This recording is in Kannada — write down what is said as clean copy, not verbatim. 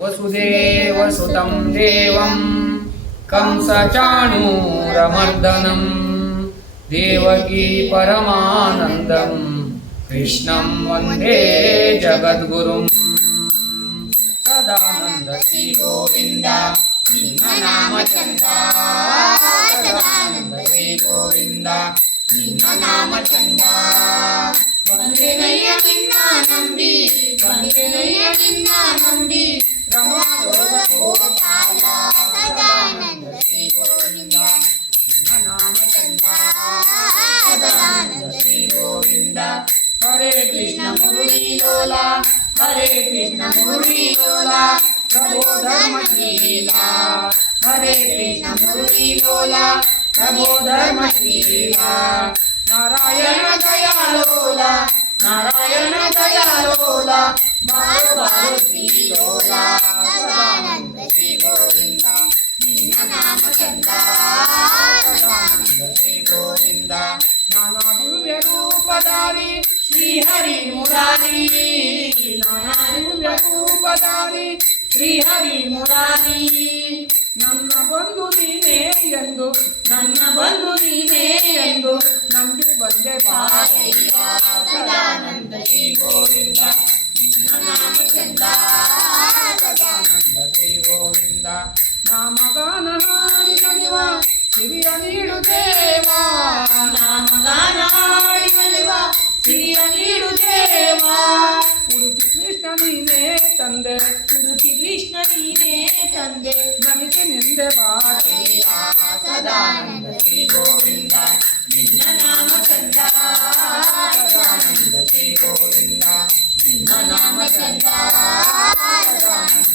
वसुदेवसुतं देवं कंसचाणूरमर्दनं देवकी परमानन्दं कृष्णं वन्दे जगद्गुरुं सदानंद श्री गोविंद निन्न नाम चंदा सदानंद श्री गोविंद निन्न नाम चंदा वंदेनय्य निन्न नंबी वंदेनय्य निन्न नंबी रमा गोपाल सदानंद श्री गोविंद निन्न नाम चंदा सदानंद श्री गोविंद हरे कृष्ण मुरली लोला हरे कृष्ण मुरली लोला प्रभो धर्म लीला हरे कृष्ण मुरली लोला प्रभो धर्म लीला नारायण दयालोला नारायण दयालोला बारो बारो श्री लोला सदानंद श्री गोविंद निन्न नाम चंदा सदानंद श्री गोविंद नाना दिव्य रूपधारी श्री हरि मुरारी नाना दिव्य रूपधारी श्री हरि मुरारी ನನ್ನ ಬಂಧು ನೀನೇ ಎಂದು ನನ್ನ ಬಂಧು ನೀನೇ ಎಂದು ನಂಬಿ ಬಂದೆ ಬಾರಯ್ಯ ಸದಾನಂದ ಶ್ರೀ ಗೋವಿಂದ ನಿನ್ನ ನಾಮ ಚಂದ ಸದಾನಂದ ಶ್ರೀ ಗೋವಿಂದ ನಾಮಗಾನ ಹಾಡಿ ನಲಿವ ಸಿರಿಯ ನೀಡು ದೇವ ನಾಮಗಾನ ಹಾಡಿ ನಲಿವ ಸಿರಿಯ ನೀಡು ದೇವ ಉಡುಪಿ ಕೃಷ್ಣ ನೀನೇ ತಂದೆ ಉಡುಪಿ ಕೃಷ್ಣ ನೀನೇ ತಂದೆ ನಮಿಗೆ ನಿಂದೆ ಬಾರಯ್ಯ ಸದಾನಂದ ಶ್ರೀ ಗೋವಿಂದ ನಿನ್ನ ನಾಮ ಚಂದ ಸದಾನಂದ ಶ್ರೀ ಗೋವಿಂದ ನಿನ್ನ ನಾಮ ಚಂದ ಸದಾನಂದ